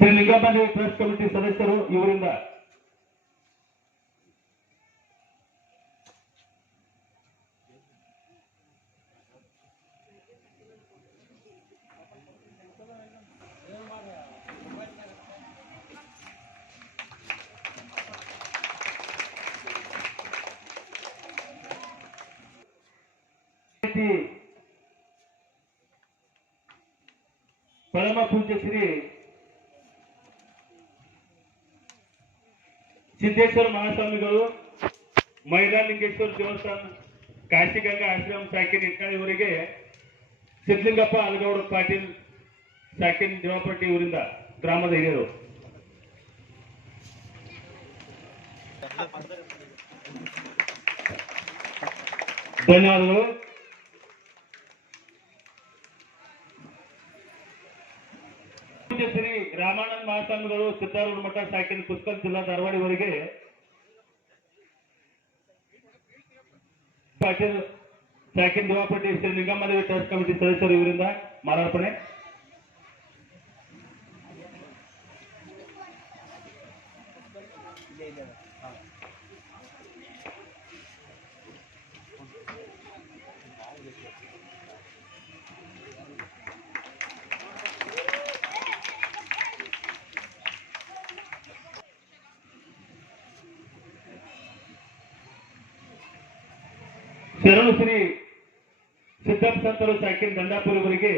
Shri ಲಿಂಗಮಂದಿರ trust committee ಸದಸ್ಯರು ಇವರಿಂದ ರೀತಿ ಪರಮ ಪೂಜ್ಯ ಶ್ರೀ ಸಿದ್ದೇಶ್ವರ ಮಹಾಸ್ವಾಮಿಗಳು ಮೈಲಾಲಿಂಗೇಶ್ವರ ದೇವಸ್ಥಾನ ಕಾಶಿಗಂಗಾ ಆಶ್ರಮ ಸಾಕಿನ ಇಟ್ಟಾಳಿ ಇವರಿಗೆ ಸಿದ್ಲಿಂಗಪ್ಪ ಅಲಗೌಡ ಪಾಟೀಲ್ ಸಾಕಿನ ದೇವಪಟ್ಟಿ ಇವರಿಂದ ಗ್ರಾಮದ ಹಿರಿಯರು ಧನ್ಯವಾದಗಳು ಪೂಜ್ಯ ಶ್ರೀ ರಾಮಾನಂದ ಮಹಾಸ್ವಾಮಿಗಳು ಸಿದ್ದಾರೂಢ ಮಠ, ಸಾಕಿನ ಪುಸ್ತಕ ಜಿಲ್ಲಾ ಧಾರವಾಡಿವರೆಗೆ ಪಾಟೀಲ್ ಸಾಕಿನ ದಿವಾಪಟ್ಟಿ ಶ್ರೀ ನಿಗಮದೇವಿ ಟ್ರಸ್ಟ್ ಕಮಿಟಿ ಸದಸ್ಯರು ಇವರಿಂದ ಮಾಲಾರ್ಪಣೆ ಶರಣು ಶ್ರೀ ಸಿದ್ದಪ್ಪ ಸಂತರು ಸಾಕಿನ ದಂಡಾಪುರ ಇವರಿಗೆ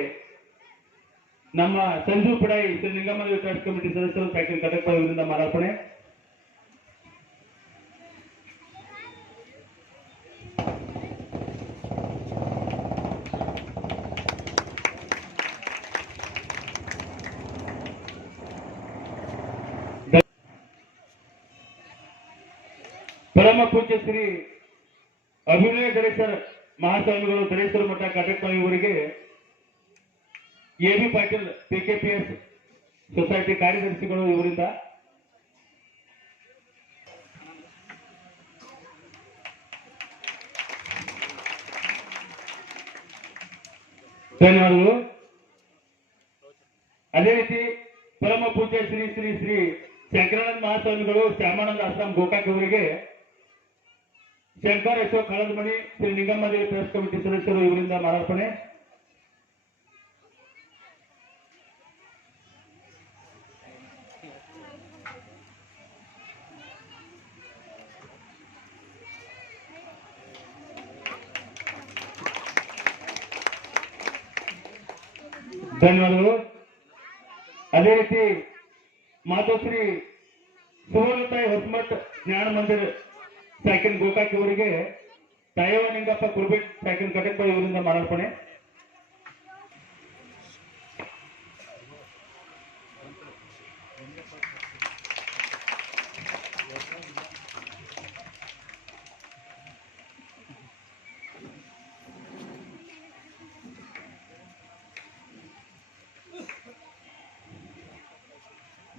ನಮ್ಮ ಸಂಜು ಪಡಾಯಿ ಶ್ರೀ ನಿಗಮದೇವಿ ಟ್ರಸ್ಟ್ ಕಮಿಟಿ ಸದಸ್ಯರು ಸಾಕಿನ ಕಟಕ ಇವರಿಂದ ಮಾಲಾರ್ಪಣೆ ಪರಮ ಪೂಜ್ಯ ಶ್ರೀ ಅಭಿನಯ ಗಣೇಶ್ವರ ಮಹಾಸ್ವಾಮಿಗಳು ಗಣೇಶ್ವರ ಮಠ ಕಾರ್ಯಕ್ರಮ ಇವರಿಗೆ ಎಬಿ ಪಾಟೀಲ್ ಪಿಕೆಪಿಎಸ್ ಸೊಸೈಟಿ ಕಾರ್ಯದರ್ಶಿಗಳು ಇವರಿಂದ ಧನ್ಯವಾದಗಳು. ಅದೇ ರೀತಿ ಪರಮ ಪೂಜ್ಯ ಶ್ರೀ ಶ್ರೀ ಶ್ರೀ ಶಂಕರಾನಂದ ಮಹಾಸ್ವಾಮಿಗಳು ಶ್ಯಾಮಾನಂದ ಆಶ್ರಮ ಗೋಕಾಕ್ ಇವರಿಗೆ ಶಂಕರ್ ಅಶೋಕ್ ಕಳದಮಣಿ ಶ್ರೀ ನಿಗಮದೇವಿ ಟ್ರಸ್ಟ್ ಕಮಿಟಿ ಸದಸ್ಯರು, ಇವರಿಂದ ಮಾಲಾರ್ಪಣೆ ಧನ್ಯವಾದಗಳು. ಅದೇ ರೀತಿ ಮಾತೋಶ್ರೀ ಸುವರ್ಣತಾಯಿ ಹೊಸಮಠ್ ಜ್ಞಾನ ಮಂದಿರ ಸಾಕಿನ್ ಗೋಕಾಕ್ ಇವರಿಗೆ ತಾಯವ ನಿಂಗಪ್ಪ ಕುರ್ಬಿಟ್ ಸಾಕಿನ್ ಕಟಕ್ ಇವರಿಂದ ಮಾಲಾರ್ಪಣೆ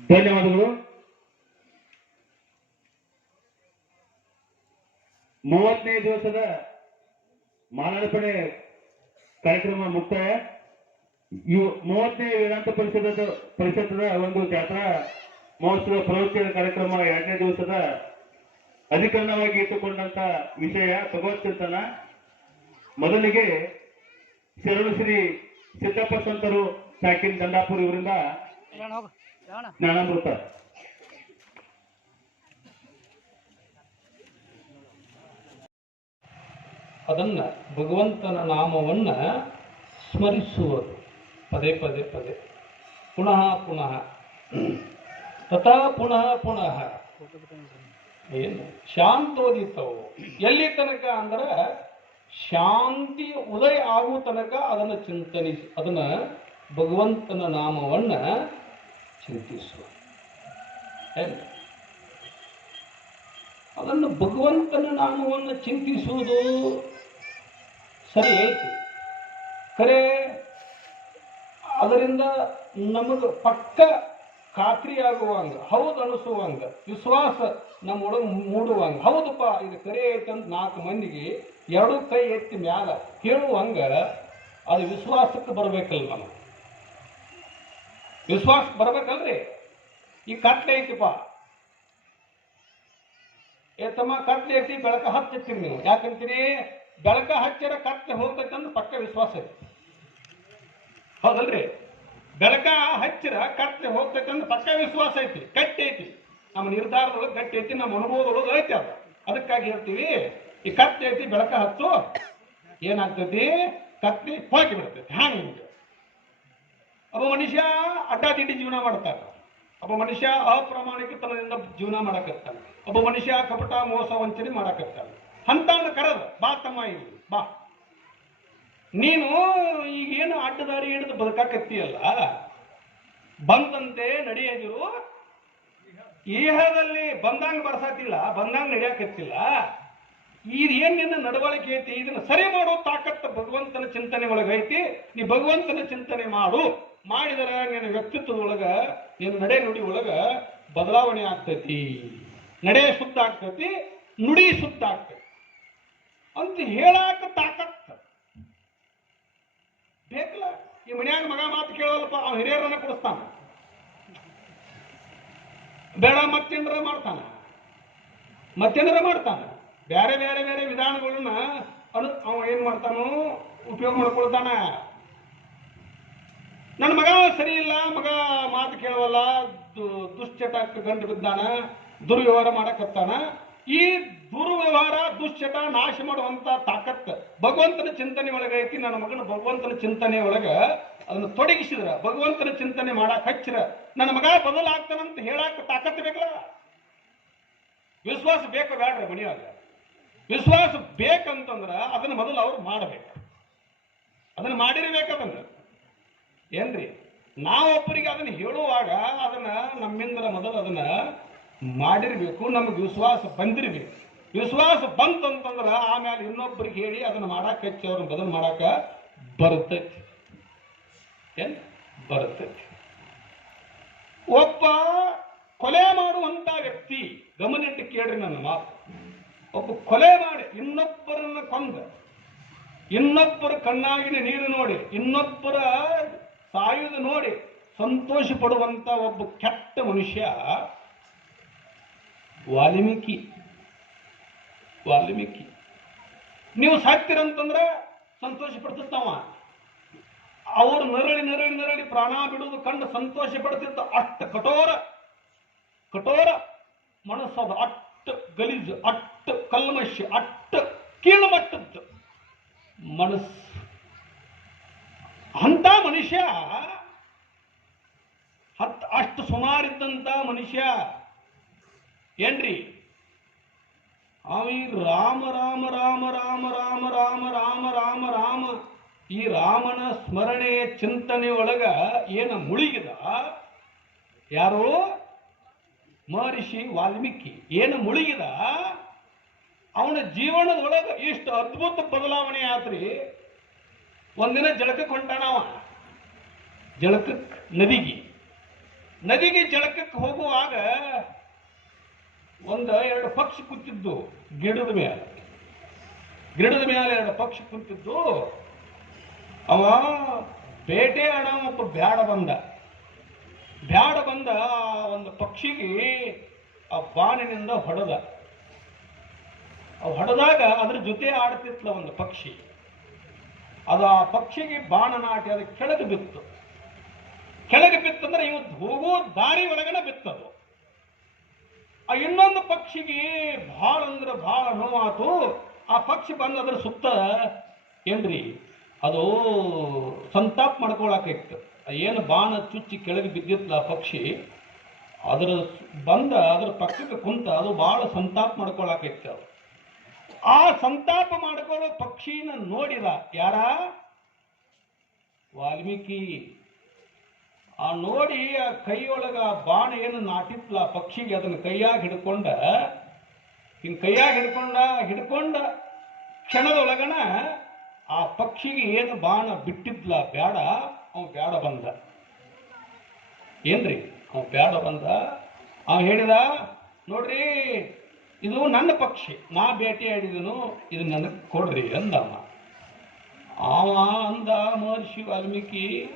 ಧನ್ಯವಾದಗಳು. ಮೂವತ್ತನೇ ದಿವಸದ ಮಾಲಾರ್ಪಣೆ ಕಾರ್ಯಕ್ರಮ ಮುಕ್ತಾಯ ಇವು ಮೂವತ್ತನೇ ವೇದಾಂತ ಪರಿಷದ ಪರಿಷತ್ತದ ಒಂದು ಜಾತ್ರಾ ಮಹೋತ್ಸವ ಪ್ರವೃತ್ತಿಯ ಕಾರ್ಯಕ್ರಮ ಎರಡನೇ ದಿವಸದ ಅಧಿಕರಣವಾಗಿ ಇಟ್ಟುಕೊಂಡಂತ ವಿಷಯ ಭಗವತ್ ಚಿಂತನ ಮೊದಲಿಗೆ ಶರಣು ಶ್ರೀ ಸಿದ್ದಪ್ಪ ಸಂತರು ಸಾಕಿನ್ ದಂಡಾಪುರ ಇವರಿಂದ ಜ್ಞಾನಾಮೃತ. ಅದನ್ನ ಭಗವಂತನ ನಾಮವನ್ನ ಸ್ಮರಿಸುವುದು ಪದೇ ಪದೇ ಪದೇ. ಪುನಃ ಪುನಃ. ತಥಾ ಪುನಃ ಪುನಃ. ಏನು? ಶಾಂತೋದಿತವು. ಎಲ್ಲಿ ತನಕ ಅಂದ್ರೆ ಶಾಂತಿ ಉದಯ ಆಗುವ ತನಕ ಅದನ್ನು ಚಿಂತನಿಸಿ, ಅದನ್ನ ಭಗವಂತನ ನಾಮವನ್ನ ಚಿಂತಿಸುವ. ಏನು? ಅದನ್ನು ಭಗವಂತನ ನಾಮವನ್ನು ಚಿಂತಿಸುವುದು ಸರಿ ಐತಿ ಕರೆ, ಅದರಿಂದ ನಮಗೆ ಪಕ್ಕ ಖಾತ್ರಿಯಾಗುವಂಗ ಹೌದು ಅನಿಸುವಂಗ, ವಿಶ್ವಾಸ ನಮ್ಮೊಳಗೆ ಮೂಡುವಂಗ. ಹೌದಪ್ಪ, ಇದು ಕರೆ ಐತಂತ ನಾಲ್ಕು ಮಂದಿಗೆ ಎರಡು ಕೈ ಎತ್ತಿ ಮ್ಯಾಲ ಹೇಳುವಂಗ ಅದು ವಿಶ್ವಾಸಕ್ಕೆ ಬರಬೇಕಲ್ಲ ನಮಗೆ ವಿಶ್ವಾಸ ಬರಬೇಕಲ್ರಿ? ಈ ಕತ್ಲೆ ಐತಿಪ್ಪ. ಏ ತಮ್ಮ ಕತ್ಲೆ ಐತಿ ಬೆಳಕ ಹಚ್ಚಿರ್ತೀರಿ ನೀವು. ಯಾಕಂತೀರಿ? ಬೆಳಕ ಹಚ್ಚಿರ ಕತ್ಲೆ ಹೋಗ್ತೈತೆ ಪಕ್ಕ ವಿಶ್ವಾಸ ಐತಿ ಹೌದಲ್ರಿ? ಬೆಳಕ ಹಚ್ಚಿರ ಕತ್ಲೆ ಹೋಗ್ತೈತೆ ಪಕ್ಕ ವಿಶ್ವಾಸ ಐತಿ ಕಟ್ಟಿ ಐತಿ. ನಮ್ಮ ನಿರ್ಧಾರದೊಳಗೆ ಗಟ್ಟಿ ಐತಿ, ನಮ್ಮ ಅನುಭವದೊಳಗೆ ಐತಿ ಅದು. ಅದಕ್ಕಾಗಿ ಹೇಳ್ತೀವಿ, ಈ ಕತ್ಲೆ ಐತಿ ಬೆಳಕ ಹತ್ತು ಏನಾಗ್ತೈತಿ? ಕತ್ತಿ ಹೋಗಿ ಬಿಡ್ತೈತಿ. ಹ್ಯಾಂಗ? ಒಬ್ಬ ಮನುಷ್ಯ ಅಡ್ಡಾದಿಡ್ಡಿ ಜೀವನ ಮಾಡ್ತಾನೆ. ಒಬ್ಬ ಮನುಷ್ಯ ಅಪ್ರಾಮಾಣಿಕತನದಿಂದ ಜೀವನ ಮಾಡಕತ್ತಾನೆ. ಒಬ್ಬ ಮನುಷ್ಯ ಕಪಟ, ಮೋಸ, ವಂಚನೆ ಮಾಡಕತ್ತಾನೆ. ಅಂತವನ್ನ ಕರೆದ, ಬಾ ತಮ್ಮ ಇಲ್ಲಿ, ಬಾ. ನೀನು ಈಗೇನು ಅಡ್ಡದಾರಿ ಹಿಡಿದು ಬದುಕಾಕತ್ತೀಯಲ್ಲ? ಬಂದಂತೆ ನಡೆಯದಿರು. ಈಹದಲ್ಲಿ ಬಂದಂಗ ಬರ್ಸಾತಿಲ್ಲ ಬಂದಂಗ ನಡೆಯಾಕತ್ತಿಲ್ಲ. ಇದೇನ್ ನಿನ್ನ ನಡವಳಿಕೆ ಐತಿ? ಇದನ್ನ ಸರಿ ಮಾಡೋ ತಾಕತ್ತ ಭಗವಂತನ ಚಿಂತನೆ ಒಳಗೈತಿ. ನೀ ಭಗವಂತನ ಚಿಂತನೆ ಮಾಡು. ಮಾಡಿದರೆ ನಿನ್ನ ವ್ಯಕ್ತಿತ್ವದೊಳಗ ನಿನ್ನ ನಡೆ ನುಡಿ ಒಳಗ ಬದಲಾವಣೆ ಆಗ್ತೈತಿ. ನಡೆ ಸುತ್ತ ಆಗ್ತೈತಿ, ನುಡಿ ಸುತ್ತ ಆಗ್ತೈತಿ. ಅಂತ ಹೇಳಾಕ ತಾಕತ್. ಬೇಕಲ್ಲ? ಈ ಮನ್ಯಾಗ ಮಗ ಮಾತು ಕೇಳೋಲ್ಲಪ್ಪ ಅವ್ನು ಹಿರಿಯರನ್ನ ಕೊಡಿಸ್ತಾನ. ಬೇಡ, ಮತ್ತೇನರ ಮಾಡ್ತಾನ. ಮತ್ತೇನರ ಮಾಡ್ತಾನ. ಬೇರೆ ಬೇರೆ ಬೇರೆ ವಿಧಾನಗಳನ್ನ ಅನು ಅವ ಏನ್ ಮಾಡ್ತಾನೋ ಉಪಯೋಗ ಮಾಡ್ಕೊಳ್ತಾನ. ನನ್ನ ಮಗ ಸರಿ ಇಲ್ಲ ಮಗ ಮಾತು ಕೇಳವಲ್ಲ ದು- ದುಶ್ಚಟಕ್ಕೆ ಗಂಟು ಬಿದ್ದಾನ, ದುರ್ವ್ಯವಹಾರ ಮಾಡಕತ್ತಾನ ಈ ದುರ್ವ್ಯವಹಾರ, ದುಶ್ಚಟ, ನಾಶ ಮಾಡುವಂತ ತಾಕತ್ ಭಗವಂತನ ಚಿಂತನೆ ಒಳಗೆ ಐತಿ. ನನ್ನ ಮಗನ ಭಗವಂತನ ಚಿಂತನೆ ಒಳಗ ಅದನ್ನು ತೊಡಗಿಸಿದ್ರ, ಭಗವಂತನ ಚಿಂತನೆ ಮಾಡಕ್ ಹಚ್ಚಿರ, ನನ್ನ ಮಗ ಬದಲಾಗ್ತಾನಂತ ಹೇಳಾಕ ತಾಕತ್ ಬೇಕಲ್ಲ? ವಿಶ್ವಾಸ ಬೇಕು ಬೇಡ್ರಿ ಮನೆಯಾಗ. ವಿಶ್ವಾಸ ಬೇಕಂತಂದ್ರ ಅದನ್ನ ಮೊದಲು ಅವ್ರು ಮಾಡಬೇಕು. ಅದನ್ನ ಮಾಡಿರ್ಬೇಕು ಅದನ್ನ. ಏನ್ರಿ? ನಾವೊಬ್ಬರಿಗೆ ಅದನ್ನ ಹೇಳುವಾಗ ಅದನ್ನ ನಮ್ಮಿಂದ ಮೊದಲು ಅದನ್ನ ಮಾಡಿರ್ಬೇಕು, ನಮಗೆ ವಿಶ್ವಾಸ ಬಂದಿರ್ಬೇಕು. ವಿಶ್ವಾಸ ಬಂತಂತಂದ್ರ ಆಮೇಲೆ ಇನ್ನೊಬ್ಬರಿಗೆ ಹೇಳಿ ಅದನ್ನ ಮಾಡಾಕ ಹಚ್ಚಿ ಅವ್ರನ್ನ ಬದಲು ಮಾಡಾಕ ಬರ್ತೈತಿ. ಏನ್? ಬರ್ತೈತಿ. ಒಬ್ಬ ಕೊಲೆ ಮಾಡುವಂತ ವ್ಯಕ್ತಿ ಗಮನಿಟ್ಟು ಕೇಳ್ರಿ ನನ್ನ ಮಾತು. ಒಬ್ಬ ಕೊಲೆ ಮಾಡಿ ಇನ್ನೊಬ್ಬರನ್ನ ಕೊಂದ, ಇನ್ನೊಬ್ಬರ ಕಣ್ಣಾಗಿನ ನೀರು ನೋಡಿ, ಇನ್ನೊಬ್ಬರ ಸಾಯುವುದು ನೋಡಿ ಸಂತೋಷ ಪಡುವಂತ ಒಬ್ಬ ಕೆಟ್ಟ ಮನುಷ್ಯ ವಾಲ್ಮೀಕಿ. ವಾಲ್ಮೀಕಿ. ನೀವು ಸಾಕ್ತಿರಂತಂದ್ರ ಸಂತೋಷ ಪಡ್ತಿರ್ತಾವ. ಅವರು ನರಳಿ ನರಳಿ ನರಳಿ ಪ್ರಾಣ ಬಿಡುವುದು ಕಂಡು ಸಂತೋಷ ಪಡ್ತಿರ್ತ ಅಷ್ಟು ಕಠೋರ ಕಠೋರ ಮನಸ್ಸದ ಅಟ್ಟು ಗಲೀಜು ಅಟ್ಟು ಕಲ್ಮಶ ಅಟ್ಟು ಕೀಳುಮಟ್ಟದ್ದು ಮನಸ್ಸು. ಅಂತ ಮನುಷ್ಯ ಹತ್ ಅಷ್ಟು ಸುಮಾರಿದ್ದಂತ ಮನುಷ್ಯ ಏನ್ರಿ? ಅವಿ ರಾಮ ರಾಮ ರಾಮ ರಾಮ ರಾಮ ರಾಮ ರಾಮ ರಾಮ ರಾಮ. ಈ ರಾಮನ ಸ್ಮರಣೆಯ ಚಿಂತನೆ ಒಳಗ ಏನ ಮುಳುಗಿದ? ಯಾರು? ಮಹರ್ಷಿ ವಾಲ್ಮೀಕಿ. ಏನು ಮುಳುಗಿದ? ಅವನ ಜೀವನದ ಒಳಗ ಇಷ್ಟು ಅದ್ಭುತ ಬದಲಾವಣೆ ಆತ್ರಿ. ಒಂದಿನ ಜಳಕಕ್ಕೆ ಹೊಂಟಾನವ ಜಳಕಕ್ಕೆ ನದಿಗೆ. ನದಿಗೆ ಜಳಕಕ್ಕೆ ಹೋಗುವಾಗ ಒಂದು ಎರಡು ಪಕ್ಷಿ ಕೂತಿದ್ದು ಗಿಡದ ಮೇಲೆ ಗಿಡದ ಮೇಲೆ ಎರಡು ಪಕ್ಷಿ ಕುಂತಿದ್ದು, ಅವ ಬೇಟೆ ಆಡ ಒಬ್ಬ ಬ್ಯಾಡ ಬಂದ. ಬ್ಯಾಡ ಬಂದ ಆ ಒಂದು ಪಕ್ಷಿಗೆ ಆ ಬಾಣಿನಿಂದ ಹೊಡೆದ. ಹೊಡೆದಾಗ ಅದ್ರ ಜೊತೆ ಆಡ್ತಿತ್ಲ ಒಂದು ಪಕ್ಷಿ. ಅದು ಆ ಪಕ್ಷಿಗೆ ಬಾಣ ನಾಟಿ ಅದು ಕೆಳಗೆ ಬಿತ್ತು. ಕೆಳಗೆ ಬಿತ್ತಂದ್ರೆ ಇವತ್ತು ಹೋಗೋ ದಾರಿ ಒಳಗಡೆ ಬಿತ್ತದು. ಆ ಇನ್ನೊಂದು ಪಕ್ಷಿಗೆ ಭಾಳ ಅಂದ್ರೆ ಭಾಳ ನೋವಾತು. ಆ ಪಕ್ಷಿ ಬಂದು ಅದ್ರ ಸುತ್ತ ಏನ್ರಿ? ಅದು ಸಂತಾಪ ಮಾಡ್ಕೊಳಕಿತ್ತು ಏನು ಬಾಣ ಚುಚ್ಚಿ ಕೆಳಗೆ ಆ ಪಕ್ಷಿ, ಅದರ ಬಂದ ಅದ್ರ ಪಕ್ಷಕ್ಕೆ ಕುಂತ ಅದು ಭಾಳ ಸಂತಾಪ ಮಾಡ್ಕೊಳಕಿತ್ತು ಅದು. ಆ ಸಂತಾಪ ಮಾಡ್ಕೊಳ್ಳೋ ಪಕ್ಷಿನ ನೋಡಿದ ಯಾರ? ವಾಲ್ಮೀಕಿ. ಆ ನೋಡಿ ಆ ಕೈಯೊಳಗ ಆ ಬಾಣ ಏನು ನಾಟಿತ್ಲ ಪಕ್ಷಿಗೆ ಅದನ್ನ ಕೈಯಾಗಿ ಹಿಡ್ಕೊಂಡ. ಹಿಂಗ್ ಕೈಯಾಗ ಹಿಡ್ಕೊಂಡ ಹಿಡ್ಕೊಂಡ ಕ್ಷಣದೊಳಗನ ಆ ಪಕ್ಷಿಗೆ ಏನು ಬಾಣ ಬಿಟ್ಟಿದ್ಲ ಬ್ಯಾಡ, ಅವ ಬ್ಯಾಡ ಬಂದ. ಏನ್ರಿ? ಅವ ಬ್ಯಾಡ ಬಂದ. ಅವ ಹೇಳಿದ, ನೋಡ್ರಿ, ಇದು ನನ್ನ ಪಕ್ಷಿ, ನಾ ಬೇಟೆಯಾಡಿದನು ಇದು ನನಗೆ ಕೊಡ್ರಿ ಅಂದವ. ಅವ ಅಂದ ಮಹರ್ಷಿ ವಾಲ್ಮೀಕಿ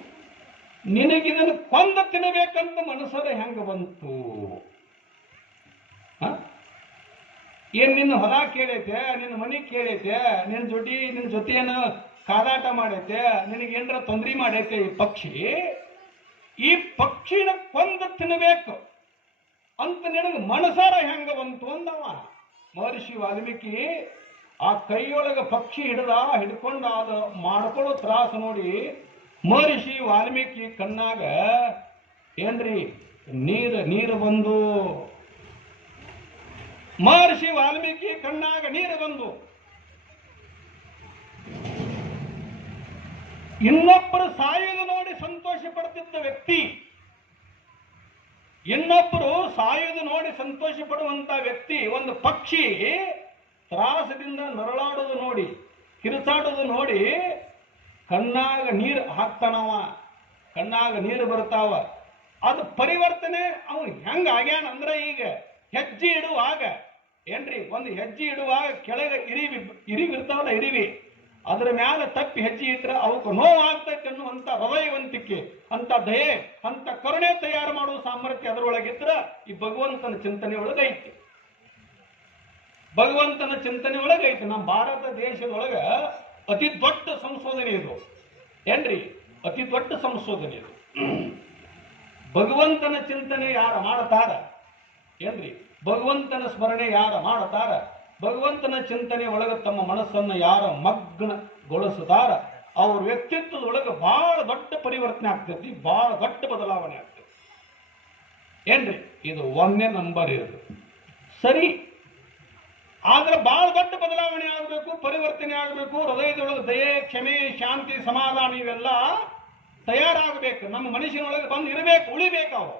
ನಿನಗಿದನ್ನು ಕೊಂದ ತಿನ್ನಬೇಕಂತ ಮನಸ್ಸರ ಹೆಂಗ ಬಂತು? ಏನ್ ನಿನ್ನ ಹೊಲ ಕೇಳೈತೆ, ನಿನ್ನ ಮನೆ ಕೇಳೈತೆ, ನಿನ್ನ ಜೊತೆ ನಿನ್ನ ಜೊತೆಯನ್ನು ಕಾದಾಟ ಮಾಡೈತೆ ನಿನಗೇನರ ತೊಂದರೆ ಮಾಡೈತೆ ಈ ಪಕ್ಷಿ? ಈ ಪಕ್ಷಿನ ಕೊಂದ ತಿನ್ನಬೇಕು ಅಂತ ನಿನಗೆ ಮನಸಾರ ಹೆಂಗ ಬಂತು ಅಂದವ? ಮಹರ್ಷಿ ವಾಲ್ಮೀಕಿ ಆ ಕೈಯೊಳಗೆ ಪಕ್ಷಿ ಹಿಡ್ದ ಹಿಡ್ಕೊಂಡ ಅದು ಮಾಡ್ಕೊಳ್ಳೋ ತ್ರಾಸ ನೋಡಿ ಮಹರ್ಷಿ ವಾಲ್ಮೀಕಿ ಕಣ್ಣಾಗ ಏನ್ರಿ? ನೀರು ನೀರು ಬಂದು. ಮಹರ್ಷಿ ವಾಲ್ಮೀಕಿ ಕಣ್ಣಾಗ ನೀರು ಬಂದು. ಇನ್ನೊಬ್ಬರು ಸಾಯುವುದು ನೋಡಿ ಸಂತೋಷ ಪಡುತ್ತಿದ್ದ ವ್ಯಕ್ತಿ. ಇನ್ನೊಬ್ಬರು ಸಾಯುವುದು ನೋಡಿ ಸಂತೋಷ ಪಡುವಂತ ವ್ಯಕ್ತಿ, ಒಂದು ಪಕ್ಷಿ ತ್ರಾಸದಿಂದ ನರಳಾಡೋದು ನೋಡಿ ಕಿರುಚಾಡೋದು ನೋಡಿ ಕಣ್ಣಾಗ ನೀರು ಹಾಕ್ತಾನವ, ಕಣ್ಣಾಗ ನೀರು ಬರ್ತಾವ. ಅದು ಪರಿವರ್ತನೆ ಅವನು ಹೆಂಗ ಆಗ್ಯಾನ ಅಂದ್ರೆ ಈಗ ಹೆಜ್ಜೆ ಇಡುವಾಗ, ಏನ್ರಿ, ಒಂದು ಹೆಜ್ಜೆ ಇಡುವಾಗ ಕೆಳಗೆ ಇರಿವಿ ಇರಿವಿ ಇರ್ತಾವಲ್ಲ ಇರಿವಿ. ಅದರ ಮ್ಯಾಲ ತಪ್ಪಿ ಹೆಜ್ಜೆ ಇಟ್ರೆ ಅವಕ್ಕೆ ನೋವಾಗ್ತೈತೆ ಅನ್ನುವಂತ ಹೃದಯವಂತಿಕೆ, ಅಂತ ದಯೆ, ಅಂತ ಕರುಣೆ ತಯಾರು ಮಾಡುವ ಸಾಮರ್ಥ್ಯ ಅದರೊಳಗಿದ್ರ ಈ ಭಗವಂತನ ಚಿಂತನೆ ಒಳಗೈತಿ ಭಗವಂತನ ಚಿಂತನೆ ಒಳಗೈತಿ ನಮ್ಮ ಭಾರತ ದೇಶದೊಳಗ ಅತಿ ದೊಡ್ಡ ಸಂಶೋಧನೆ ಇದು. ಏನ್ರಿ? ಅತಿ ದೊಡ್ಡ ಸಂಶೋಧನೆ ಇದು. ಭಗವಂತನ ಚಿಂತನೆ ಯಾರ ಮಾಡತಾರ? ಏನ್ರಿ? ಭಗವಂತನ ಸ್ಮರಣೆ ಯಾರ ಮಾಡತಾರ? ಭಗವಂತನ ಚಿಂತನೆ ಒಳಗೆ ತಮ್ಮ ಮನಸ್ಸನ್ನು ಯಾರ ಮಗ್ನಗೊಳಿಸುತ್ತಾರ ಅವ್ರ ವ್ಯಕ್ತಿತ್ವದ ಒಳಗೆ ಬಹಳ ದೊಡ್ಡ ಪರಿವರ್ತನೆ ಆಗ್ತೈತಿ ಬಹಳ ದೊಡ್ಡ ಬದಲಾವಣೆ ಆಗ್ತೈತಿ. ಏನ್ರಿ? ಇದು ಒಂದೇ ನಂಬರ್ ಇರೋದು. ಸರಿ? ಆದ್ರೆ ಬಹಳ ದೊಡ್ಡ ಬದಲಾವಣೆ ಆಗಬೇಕು, ಪರಿವರ್ತನೆ ಆಗಬೇಕು, ಹೃದಯದೊಳಗೆ ದಯೆ, ಕ್ಷಮೆ, ಶಾಂತಿ, ಸಮಾಧಾನ ಇವೆಲ್ಲ ತಯಾರಾಗಬೇಕು. ನಮ್ಮ ಮನುಷ್ಯನೊಳಗೆ ಬಂದು ಇರಬೇಕು, ಉಳಿಬೇಕು ಅವು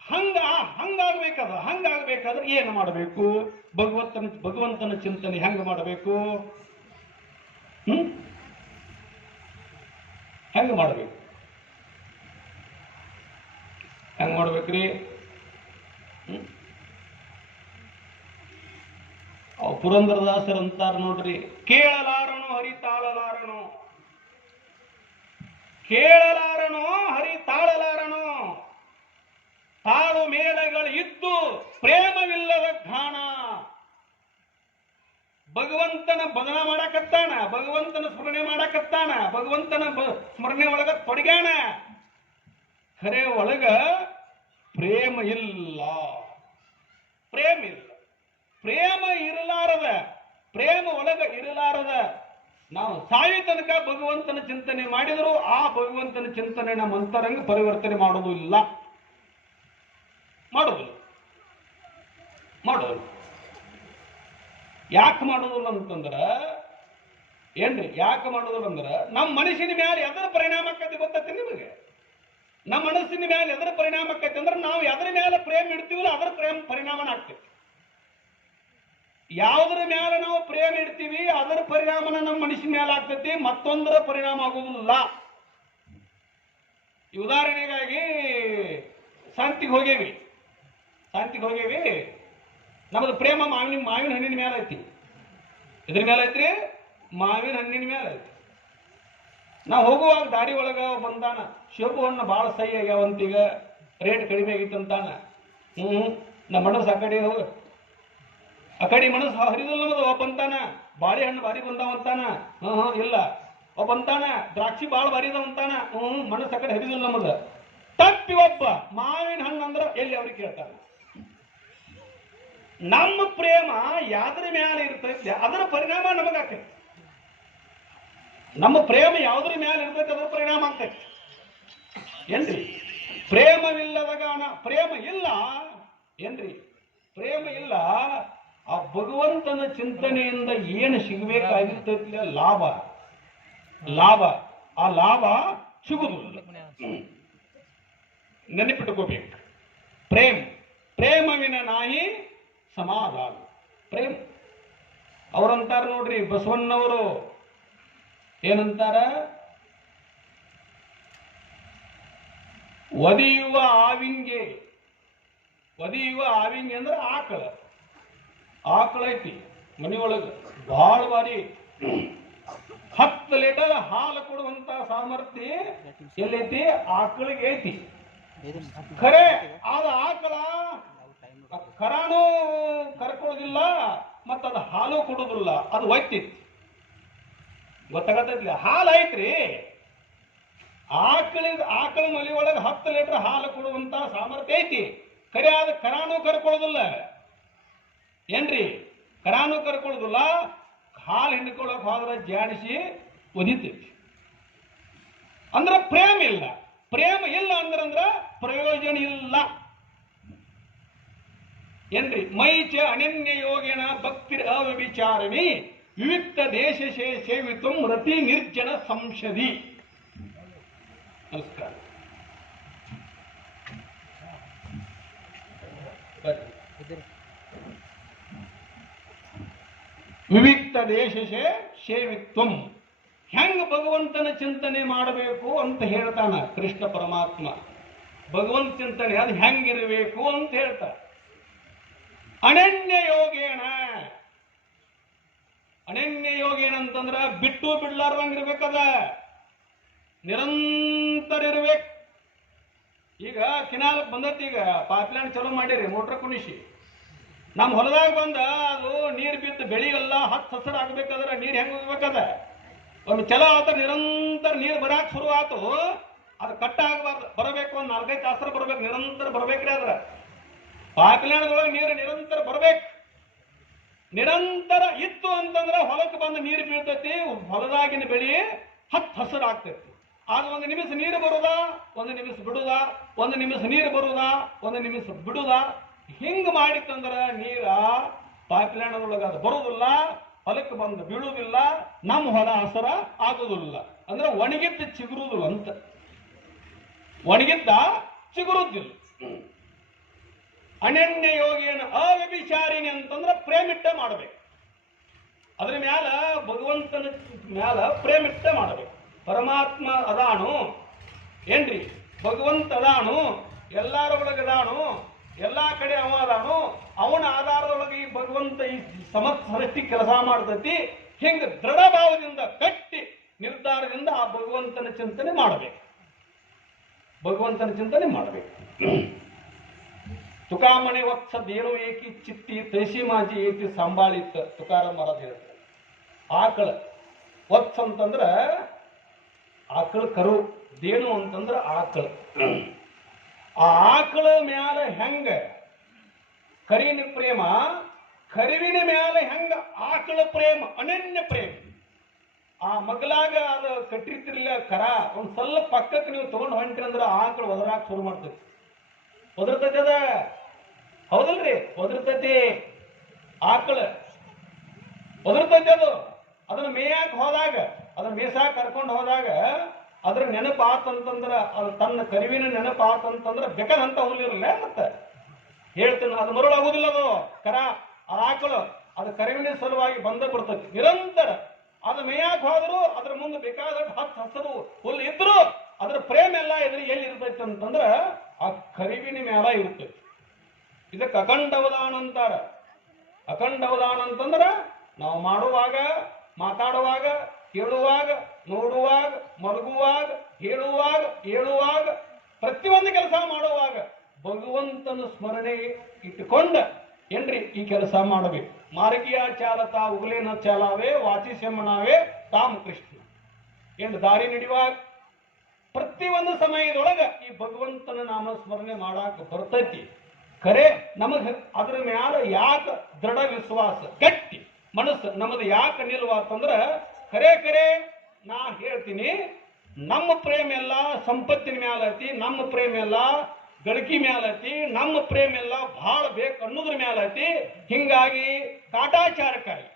ಹಂಗ, ಹಂಗಾಗ್ಬೇಕದ, ಹಂಗಾಗ್ಬೇಕಾದ್ರೆ ಏನು ಮಾಡಬೇಕು? ಭಗವಂತನ ಭಗವಂತನ ಚಿಂತನೆ ಹೆಂಗ ಮಾಡಬೇಕು? ಹ್ಮ್? ಹೆಂಗ ಮಾಡಬೇಕು? ಹೆಂಗ್ ಮಾಡ್ಬೇಕ್ರಿ? ಹ್ಮ್ ಅವ್ ಪುರಂದರದಾಸರು ಅಂತಾರ ನೋಡ್ರಿ. ಕೇಳಲಾರನು ಹರಿ ತಾಳಲಾರನು ಕೇಳಲಾರನು ಹರಿ ತಾಳಲಾರನು ತಾಳು ಮೇಳಗಳು ಇದ್ದು ಪ್ರೇಮವಿಲ್ಲದ ಘಾಣ ಭಗವಂತನ ಬದನ ಮಾಡಕತ್ತಾನ, ಭಗವಂತನ ಸ್ಮರಣೆ ಮಾಡಕತ್ತಾನ, ಭಗವಂತನ ಸ್ಮರಣೆ ಒಳಗ ತೊಡಗ್ಯಾಣ ಖರೆ ಒಳಗ ಪ್ರೇಮ ಇಲ್ಲ. ಪ್ರೇಮ ಇಲ್ಲ. ಪ್ರೇಮ ಇರಲಾರದ, ಪ್ರೇಮ ಒಳಗ ಇರಲಾರದ, ನಾವು ಸಾಯಿ ತನಕ ಭಗವಂತನ ಚಿಂತನೆ ಮಾಡಿದರೂ ಆ ಭಗವಂತನ ಚಿಂತನೆ ನಮ್ಮ ಅಂತರಂಗ ಪರಿವರ್ತನೆ ಮಾಡೋದು ಇಲ್ಲ. ಮಾಡೋದಿಲ್ಲ ಮಾಡೋದಿಲ್ಲ ಯಾಕೆ ಮಾಡೋದಿಲ್ಲ ಅಂತಂದ್ರ, ಏನ್ರಿ, ಯಾಕೆ ಮಾಡೋದಿಲ್ಲ ಅಂದ್ರ, ನಮ್ಮ ಮನುಷ್ಯನ ಮೇಲೆ ಎದರ ಪರಿಣಾಮ ಆಕತಿ ಗೊತ್ತೈತಿ ನಿಮಗೆ? ನಮ್ಮ ಮನಸ್ಸಿನ ಮೇಲೆ ಎದರ ಪರಿಣಾಮ ಆಕತಿ ಅಂದ್ರೆ ನಾವು ಎದರ ಮೇಲೆ ಪ್ರೇಮ ಇಡ್ತೀವಲ್ಲ ಅದರ ಪ್ರೇಮ ಪರಿಣಾಮನ ಆಗ್ತೈತಿ. ಯಾವುದರ ಮೇಲೆ ನಾವು ಪ್ರೇಮ ಇಡ್ತೀವಿ, ಅದರ ಪರಿಣಾಮನ ನಮ್ಮ ಮನುಷ್ಯನ ಮೇಲೆ ಆಗ್ತೈತಿ, ಮತ್ತೊಂದರ ಪರಿಣಾಮ ಆಗುವುದಿಲ್ಲ. ಉದಾಹರಣೆಗಾಗಿ ಶಾಂತಿಗೆ ಹೋಗೇವಿ. ಶಾಂತಿಗೆ ಹೋಗೇವಿ. ನಮ್ದು ಪ್ರೇಮ ಮಾವಿನ ಮಾವಿನ ಹಣ್ಣಿನ ಮೇಲೆ ಐತಿ. ಇದ್ರ ಮೇಲೆ ಐತ್ರಿ? ಮಾವಿನ ಹಣ್ಣಿನ ಮೇಲೆ ಐತಿ. ನಾವು ಹೋಗುವಾಗ ದಾರಿ ಒಳಗ ಬಂದಾನ ಶಿವಪು ಹಣ್ಣು ಭಾಳ ಸೈ ಆಗ್ಯಾವಂತೀಗ ರೇಟ್ ಕಡಿಮೆ ಆಗಿತ್ತು ಅಂತಾನ ಹ್ಞೂ ನಮ್ಮ ಮನಸ್ಸು ಸಾಕಡೆ ಕಡೆ ಹೋಗ ಆ ಮನಸ್ಸು ಹರಿದಲ್ಲ ನಮ್ಮದು ಒಬ್ಬ ಅಂತಾನ ಬಾಳೆಹಣ್ಣು ಬಾರಿ ಬಂದಾವಂತಾನ ಹ್ಞೂ ಹ್ಞೂ ಇಲ್ಲ. ಒಬ್ಬ ಅಂತಾನ ದ್ರಾಕ್ಷಿ ಭಾಳ ಭಾರಿ ಅದಾವಂತಾನ ಹ್ಞೂ ಮನಸ್ಸು ಆ ಕಡೆ ಹರಿದಿಲ್ಲ ನಮ್ಮದು ತಪ್ಪಿ ಒಬ್ಬ ಮಾವಿನ ಹಣ್ಣು ಅಂದ್ರೆ ಎಲ್ಲಿ ಅವ್ರಿಗೆ ಕೇಳ್ತಾರ? ನಮ್ಮ ಪ್ರೇಮ ಯಾವ್ದ್ರ ಮ್ಯಾಲ ಇರ್ತೈತಿ, ಅದರ ಪರಿಣಾಮ ನಮಗಾಕೈತಿ ನಮ್ಮ ಪ್ರೇಮ ಯಾವ್ದ್ರ ಮ್ಯಾಲ ಇರ್ತೈತಿ, ಅದರ ಪರಿಣಾಮ ಆಗ್ತೈತಿ ಏನ್ರಿ? ಪ್ರೇಮವಿಲ್ಲದಗಾನ ಪ್ರೇಮ ಇಲ್ಲ. ಏನ್ರಿ? ಪ್ರೇಮ ಇಲ್ಲ. ಆ ಭಗವಂತನ ಚಿಂತನೆಯಿಂದ ಏನು ಸಿಗಬೇಕಾಗಿರ್ತೈತಿ ಲಾಭ. ಲಾಭ. ಆ ಲಾಭ ಸಿಗುವುದಿಲ್ಲ ನೆನಪಿಟ್ಟುಕೋಬೇಕು ಪ್ರೇಮ್. ಪ್ರೇಮವಿನ ನಾಯಿ ಸಮಾಧಾನ. ಪ್ರೇಮ್. ಅವರಂತಾರ ನೋಡ್ರಿ, ಬಸವಣ್ಣವರು ಏನಂತಾರ? ಒದಿಯುವ ಆವಿಂಗೆ ಒದಿಯುವ ಆವಿಂಗೆ ಅಂದ್ರೆ ಆಕಳ. ಆಕಳ ಐತಿ ಮನೆಯೊಳಗೆ. ಭಾಳ ಬಾರಿ ಹತ್ತು ಲೀಟರ್ ಹಾಲು ಕೊಡುವಂತ ಸಾಮರ್ಥ್ಯ ಎಲ್ಲೈತಿ, ಆಕಳಿಗೆ ಐತಿ. ಖರೆ, ಆದ ಆಕಳ ಕರಾನು ಕರ್ಕೊಳ್ಳೋದಿಲ್ಲ, ಮತ್ತ ಅದು ಹಾಲು ಕೊಡೋದಿಲ್ಲ, ಅದು ಒಯ್ತೈತಿ. ಗೊತ್ತಾಗತ್ತೈತಿ ಹಾಲು ಐತ್ರಿ. ಆಕಳಿಗೆ, ಆಕಳ ಮಲಿ ಒಳಗೆ ಹತ್ತು ಲೀಟರ್ ಹಾಲು ಕೊಡುವಂತ ಸಾಮರ್ಥ್ಯ ಐತಿ. ಖರೆ, ಆದ ಕರಾನು ಕರ್ಕೊಳ್ಳೋದಿಲ್ಲ. ಏನ್ರಿ? ಕರಾನು ಕರ್ಕೊಳ್ಳೋದಿಲ್ಲ ಹಾಲು ಹಿಂಡ್ಕೊಳ್ಳೋಕೆ ಹೋದ್ರೆ ಜಾಡಿಸಿ ಒದಿತೈತಿ ಅಂದ್ರ ಪ್ರೇಮ ಇಲ್ಲ. ಪ್ರೇಮ ಇಲ್ಲ ಅಂದ್ರಂದ್ರ ಪ್ರಯೋಜನ ಇಲ್ಲ. ಏನ್ರಿ? ಮೈಚ ಅನನ್ಯ ಯೋಗೇನ ಭಕ್ತಿ ಅವಿಚಾರಣಿ ವಿವಿಕ್ತ ದೇಶ ಸೇವಿತು ರತಿ ನಿರ್ಜನ ಸಂಶದಿ ನಮಸ್ಕಾರ ಬರ್ರಿ. ವಿವಿಕ್ತ ದೇಶಸೆ ಸೇವಿತ್ವಂ. ಹೆಂಗ ಭಗವಂತನ ಚಿಂತನೆ ಮಾಡಬೇಕು ಅಂತ ಹೇಳ್ತಾನ ಕೃಷ್ಣ ಪರಮಾತ್ಮ. ಭಗವಂತ ಚಿಂತನೆ ಅದು ಹೆಂಗಿರಬೇಕು ಅಂತ ಹೇಳ್ತಾನ. ಅನನ್ಯ ಯೋಗೇಣ ಅನನ್ಯ ಯೋಗೇನ ಅಂತಂದ್ರ ಬಿಟ್ಟು ಬಿಡ್ಲಾರ್ದಂಗ ಇರ್ಬೇಕದ ನಿರಂತರ ಇರ್ಬೇಕು ಈಗ ಕಿನಾಲ್ ಬಂದತ್ತೀಗ ಈಗ ಚಲೋ ಮಾಡಿರಿ, ಮೋಟ್ರ್ ಕುಣಿಸಿ. ನಮ್ಮ ಹೊಲದಾಗ ಬಂದ, ಅದು ನೀರು ಬಿದ್ದು ಬೆಳೆಯಲ್ಲ ಹತ್ತು ಹಸಿರು ಆಗ್ಬೇಕಾದ್ರೆ ನೀರು ಹೆಂಗೆ ಹೋಗ್ಬೇಕದ ಒಂದು ಚಲ ಆತ, ನಿರಂತರ ನೀರು ಬರಾಕ್ ಶುರು ಆತು. ಅದು ಕಟ್ಟ ಆಗಬಾರ್ದು, ಬರಬೇಕು ಒಂದು ನಾಲ್ಕೈದು ತಾಸರ ಬರ್ಬೇಕು, ನಿರಂತರ ಬರ್ಬೇಕ್ರಿ ಅದ್ರ. ಪಾಪಿಲಾಣದೊಳಗೆ ನೀರು ನಿರಂತರ ಬರ್ಬೇಕು. ನಿರಂತರ ಇತ್ತು ಅಂತಂದ್ರೆ ಹೊಲಕ್ಕೆ ಬಂದು ನೀರು ಬೀಳ್ತೈತಿ, ಹೊಲದಾಗಿನ ಬೆಳಿ ಹತ್ತು ಹಸಿರು ಆಗ್ತೈತಿ. ಆಗ ಒಂದು ನಿಮಿಷ ನೀರು ಬರುದಾ, ಒಂದು ನಿಮಿಷ ಬಿಡುದಾ, ಒಂದು ನಿಮಿಷ ನೀರು ಬರುದಾ, ಒಂದು ನಿಮಿಷ ಬಿಡುದಾ. ಹಿಂಗ್ ಮಾಡಿತ್ತಂದ್ರ ನೀರ ಪಾಪಿಲಾಣದೊಳಗೆ ಅದು ಬರುದಿಲ್ಲ, ಹೊಲಕ್ಕೆ ಬಂದು ಬೀಳುವುದಿಲ್ಲ ನಮ್ಮ ಹೊಲ ಹಸರ ಆಗುದಿಲ್ಲ. ಅಂದ್ರೆ ಒಣಗಿದ್ದ ಚಿಗುರುದು ಅಂತ. ಒಣಗಿದ್ದ ಚಿಗುರುದಿಲ್ಲ. ಅನನ್ಯ ಯೋಗಿಯನ ಅವ್ಯಭಿಚಾರಿಣಿ ಅಂತಂದ್ರೆ ಪ್ರೇಮಿಟ್ಟ ಮಾಡಬೇಕು. ಅದ್ರ ಮ್ಯಾಲ ಭಗವಂತನ ಮ್ಯಾಲ ಪ್ರೇಮಿಟ್ಟ ಮಾಡಬೇಕು. ಪರಮಾತ್ಮ ಅದಾನು ಏನ್ರಿ? ಭಗವಂತ ಅದಾನು ಎಲ್ಲಾರ ಒಳಗೆ ಅದಾನು ಎಲ್ಲಾ ಕಡೆ ಅವ ಅವನ ಆಧಾರದೊಳಗೆ ಈ ಭಗವಂತ ಈ ಸೃಷ್ಟಿ ಕೆಲಸ ಮಾಡ್ತೈತಿ, ಹಿಂಗ ದೃಢ ಭಾವದಿಂದ ಕಟ್ಟಿ ನಿರ್ಧಾರದಿಂದ ಆ ಭಗವಂತನ ಚಿಂತನೆ ಮಾಡಬೇಕು. ಭಗವಂತನ ಚಿಂತನೆ ಮಾಡಬೇಕು. ತುಕಾಮಣಿ ವತ್ಸ ದೇನು ಏಕಿ ಚಿತ್ತಿ ತೈಸಿ ಮಾಜಿ ಏತಿ ಸಂಬಾಳಿತ್ತ ತುಕಾರ ಮಹಾರಾಜ್ ಹೇಳ್ತಾರೆ ಆಕಳ ವತ್ಸ ಅಂತಂದ್ರ ಆಕಳ ಕರು, ದೇನು ಅಂತಂದ್ರ ಆಕಳ. ಆ ಆಕಳ ಮ್ಯಾಲ ಹೆಂಗ? ಕರಿನ ಪ್ರೇಮ, ಕರಿವಿನ ಮ್ಯಾಲ ಹೆಂಗ ಆಕಳ ಪ್ರೇಮ, ಅನನ್ಯ ಪ್ರೇಮ? ಆ ಮಗಲಾಗ ಅದು ಕಟ್ಟಿರ್ತಿರ್ಲಿಲ್ಲ ಕರ, ಒಂದ್ ಸ್ವಲ್ಪ ಪಕ್ಕಕ್ಕೆ ನೀವು ತಗೊಂಡು ಹೊಂಟ್ರಿ ಅಂದ್ರೆ ಆಕಳು ಒದರಾಕ್ ಶುರು ಮಾಡ್ತೈತಿ ಒದರ್ತೈತಿ ಅದ ಹೌದಲ್ರಿ, ಒದರ್ತೈತಿ. ಆಕಳ ಒದರ್ತೈತಿ ಅದು ಅದನ್ನ ಮೇಯಾಕ್ ಹೋದಾಗ, ಅದನ್ನ ಮೇಸಾಕ ಕರ್ಕೊಂಡು ಹೋದಾಗ ಅದ್ರ ನೆನಪಾತಂತಂದ್ರ ಅದು ತನ್ನ ಕರಿವಿನ ನೆನಪು ಆತಂತಂದ್ರ ಬೇಕಾದಂತ ಹುಲ್ಲಿರಲ್ಲ ಮತ್ತೆ. ಹೇಳ್ತೀನಿ, ಅದು ಮರುಳಾಗುದಿಲ್ಲ ಅದು. ಕರ, ಅದು ಆಕಳು ಅದು ಕರಿವಿನ ಸಲುವಾಗಿ ಬಂದ ಬರ್ತೈತಿ ನಿರಂತರ. ಅದು ಮೇಯಾಕ್ ಹೋದ್ರು ಅದ್ರ ಮುಂದೆ ಬೇಕಾದಷ್ಟು ಹತ್ತು ಹಸರು ಹುಲ್ಲು ಇದ್ರು ಅದ್ರ ಪ್ರೇಮ ಎಲ್ಲ ಎದುರು ಎಲ್ಲಿ ಇರ್ತೈತಿ ಅಂತಂದ್ರ ಆ ಕರಿವಿನ ಮೇಲೆ ಇರುತ್ತೆ ಇದಕ್ಕೆ ಅಖಂಡ ಅವಧಾನ ಅಂತಾರ. ಅಖಂಡ ಅಂತಂದ್ರ ನಾವು ಮಾಡುವಾಗ, ಮಾತಾಡುವಾಗ, ಕೇಳುವಾಗ ನೋಡುವಾಗ, ಮಲಗುವಾಗ, ಹೇಳುವಾಗ ಹೇಳುವಾಗ ಪ್ರತಿಯೊಂದು ಕೆಲಸ ಮಾಡುವಾಗ ಭಗವಂತನ ಸ್ಮರಣೆ ಇಟ್ಟುಕೊಂಡ ಏನ್ರಿ ಈ ಕೆಲಸ ಮಾಡಬೇಕು ಮಾರ್ಗೀಯ ತಾ ಉಗುಲೇನ ಚಾಲವೇ ವಾಚಿಸೆಮ್ಮನವೇ ತಾಮ್ ಕೃಷ್ಣ. ಏನು ದಾರಿ ನಡೆಯುವಾಗ ಪ್ರತಿಯೊಂದು ಸಮಯದೊಳಗ ಈ ಭಗವಂತನ ನಾಮ ಸ್ಮರಣೆ ಮಾಡಾಕ ಬರ್ತೈತಿ. ಖರೆ, ನಮಗ ಅದ್ರ ಮ್ಯಾಲ ಯಾಕ ದೃಢ ವಿಶ್ವಾಸ, ಗಟ್ಟಿ ಮನಸ್ಸು ನಮ್ಮದು ಯಾಕೆ ನಿಲ್ವಾತಂದ್ರ ಕರೆ ಖರೆ ನಾ ಹೇಳ್ತೀನಿ, ನಮ್ಮ ಪ್ರೇಮ ಎಲ್ಲ ಸಂಪತ್ತಿನ ಮ್ಯಾಲ ಐತಿ, ನಮ್ಮ ಪ್ರೇಮ ಎಲ್ಲ ಗಳಿಕೆ ಮ್ಯಾಲ ಐತಿ, ನಮ್ಮ ಪ್ರೇಮ ಎಲ್ಲ ಬಹಳ ಬೇಕು ಅನ್ನೋದ್ರ ಮ್ಯಾಲ ಐತಿ. ಹಿಂಗಾಗಿ ಕಾಟಾಚಾರಕ್ಕಾಗಿ,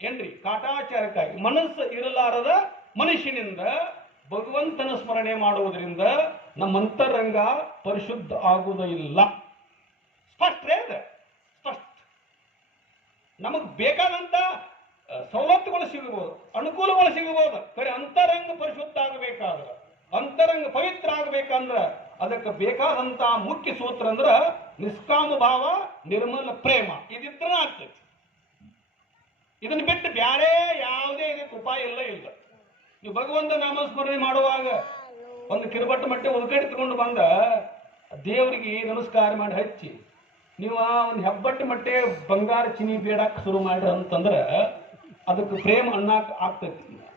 ಏನ್ರಿ? ಕಾಟಾಚಾರಕ್ಕಾಗಿ ಮನಸ್ಸು ಇರಲಾರದ ಮನುಷ್ಯನಿಂದ ಭಗವಂತನ ಸ್ಮರಣೆ ಮಾಡುವುದರಿಂದ ನಮ್ಮ ಅಂತರಂಗ ಪರಿಶುದ್ಧ ಆಗುವುದಿಲ್ಲ ಸ್ಪಷ್ಟ ಇದೆ, ಸ್ಪಷ್ಟ. ನಮಗ್ ಬೇಕಾದಂತ ಸವಲತ್ತುಗಳು ಸಿಗಬಹುದು, ಅನುಕೂಲಗಳು ಸಿಗಬಹುದು. ಬರೀ ಅಂತರಂಗ ಪರಿಶುದ್ಧ ಆಗಬೇಕಾದ್ರ ಅಂತರಂಗ ಪವಿತ್ರ ಆಗಬೇಕಂದ್ರ ಅದಕ್ಕೆ ಬೇಕಾದಂತ ಮುಖ್ಯ ಸೂತ್ರ ಅಂದ್ರ ನಿಷ್ಕಾಮ ಭಾವ ನಿರ್ಮಲ ಪ್ರೇಮ. ಇದಿದ್ರ ಆಗ್ತೈತಿ ಇದನ್ನ ಬಿಟ್ಟು ಬ್ಯಾರೆ ಯಾವುದೇ ಇದಕ್ಕೆ ಉಪಾಯ ಇಲ್ಲ ಇಲ್ಲ ನೀವು ಭಗವಂತ ನಾಮಸ್ಮರಣೆ ಮಾಡುವಾಗ ಒಂದು ಕಿರುಬಟ್ಟ ಮಟ್ಟೆ ಉದ್ಕಡಿ ತಗೊಂಡು ಬಂದ, ದೇವರಿಗೆ ನಮಸ್ಕಾರ ಮಾಡಿ ಹಚ್ಚಿ, ನೀವು ಒಂದು ಹೆಬ್ಬಟ್ಟು ಮಟ್ಟೆ ಬಂಗಾರ ಚಿನಿ ಬೇಡಕ್ಕೆ ಶುರು ಮಾಡ್ರಿ ಅಂತಂದ್ರೆ ಅದಕ್ಕೆ ಪ್ರೇಮ ಅನ್ನಕ್ಕೆ ಆಗ್ತೈತಿ.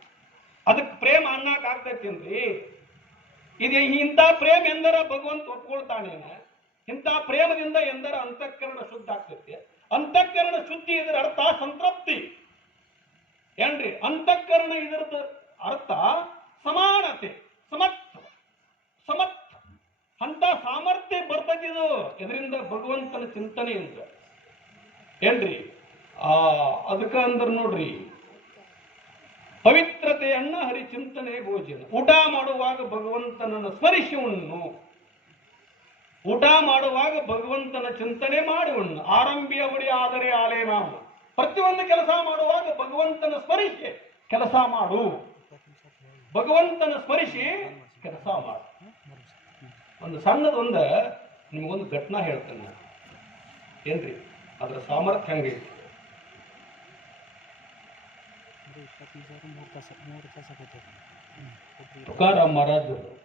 ಅದಕ್ಕೆ ಪ್ರೇಮ ಅನ್ನಕ್ಕೆ ಆಗ್ತೈತಿ ಇದು ಇಂಥ ಪ್ರೇಮ ಎಂದರ ಭಗವಂತ ಒಪ್ಕೊಳ್ತಾನೇನ? ಇಂಥ ಪ್ರೇಮದಿಂದ ಎಂದರ ಅಂತಃಕರಣ ಶುದ್ಧ ಆಗ್ತೈತಿ. ಅಂತಃಕರಣ ಶುದ್ಧಿ ಇದರ ಅರ್ಥ ಸಂತೃಪ್ತಿ. ಏನ್ರಿ? ಅಂತಃಕರಣ ಇದರದ ಅರ್ಥ ಸಮಾನತೆ, ಸಮತ್ವ ಸಮತ್ವ. ಅಂತ ಸಾಮರ್ಥ್ಯ ಬರ್ತೈತಿ ಇದು. ಇದರಿಂದ ಭಗವಂತನ ಚಿಂತನೆ ಚಿಂತನೆಯಿಂದ ಏನ್ರಿ? ಆ, ಅದಕ್ಕೆ ಅಂದ್ರೆ ನೋಡ್ರಿ. ಪವಿತ್ರತೆಯನ್ನ ಹರಿಚಿಂತನೆ ಭೋಜನ. ಊಟ ಮಾಡುವಾಗ ಭಗವಂತನನ್ನು ಸ್ಮರಿಸಿ ಉಣ್ಣು ಊಟ ಮಾಡುವಾಗ ಭಗವಂತನ ಚಿಂತನೆ ಮಾಡಿ ಉಣ್ಣು ಆರಂಭಿಯ ಉಡಿ ಆದರೆ ಆಲೇ ನಾವು ಪ್ರತಿಯೊಂದು ಕೆಲಸ ಮಾಡುವಾಗ ಭಗವಂತನ ಸ್ಮರಿಸಿ ಕೆಲಸ ಮಾಡು. ಭಗವಂತನ ಸ್ಮರಿಸಿ ಕೆಲಸ ಮಾಡು. ಒಂದು ಸಣ್ಣದೊಂದ ನಿಮಗೊಂದು ಘಟನಾ ಹೇಳ್ತೇನೆ. ಏನ್ರಿ? ಅದರ ಸಾಮರ್ಥ್ಯ ಹಂಗೈತಿ. ತುಕಾರಾಮ್ ಮಹಾರಾಜ್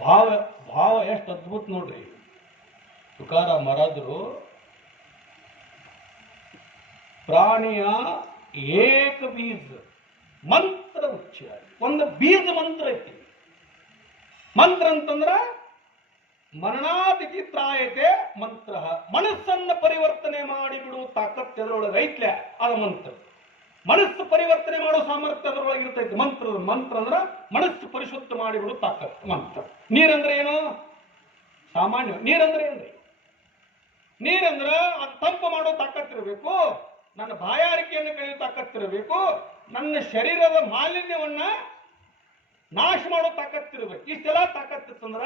ಭಾವ ಭಾವ ಎಷ್ಟು ಅದ್ಭುತ ನೋಡ್ರಿ. ತುಕಾರಾಮ್ ಮಹಾರಾಜರು ಪ್ರಾಣಿಯ ಏಕ ಬೀಜ. ಮಂತ್ರ ಉಚ್ಚಾರ. ಒಂದು ಬೀಜ ಮಂತ್ರ ಐತಿ. ಮಂತ್ರ ಅಂತಂದ್ರ ಮರಣಾತಿಥಿ ತ್ರಾಯತೆ ಮಂತ್ರ. ಮನಸ್ಸನ್ನ ಪರಿವರ್ತನೆ ಮಾಡಿಬಿಡುವ ತಾಕತ್ ಅದರೊಳಗೆ ಐತ್ಲೆ, ಅದ ಮಂತ್ರ. ಮನಸ್ಸು ಪರಿವರ್ತನೆ ಮಾಡೋ ಸಾಮರ್ಥ್ಯ ಅದರೊಳಗೆ ಇರ್ತೈತಿ. ಮಂತ್ರ ಮಂತ್ರ ಅಂದ್ರ ಮನಸ್ಸು ಪರಿಶುದ್ಧ ಮಾಡಿಬಿಡು ತಾಕತ್ ಮಂತ್ರ. ನೀರಂದ್ರೆ ಏನು? ಸಾಮಾನ್ಯ, ನೀರಂದ್ರೆ ಏನ್ರಿ? ನೀರಂದ್ರ ಅದು ತಂಪು ಮಾಡೋ ತಾಕತ್ತಿರಬೇಕು ನನ್ನ ಬಾಯಾರಿಕೆಯನ್ನು ಕಳೆಯೋ ತಾಕತ್ತಿರಬೇಕು ನನ್ನ ಶರೀರದ ಮಾಲಿನ್ಯವನ್ನ ನಾಶ ಮಾಡೋ ಇರಬೇಕು. ಇಷ್ಟೆಲ್ಲ ತಾಕತ್ತಿತ್ತಂದ್ರ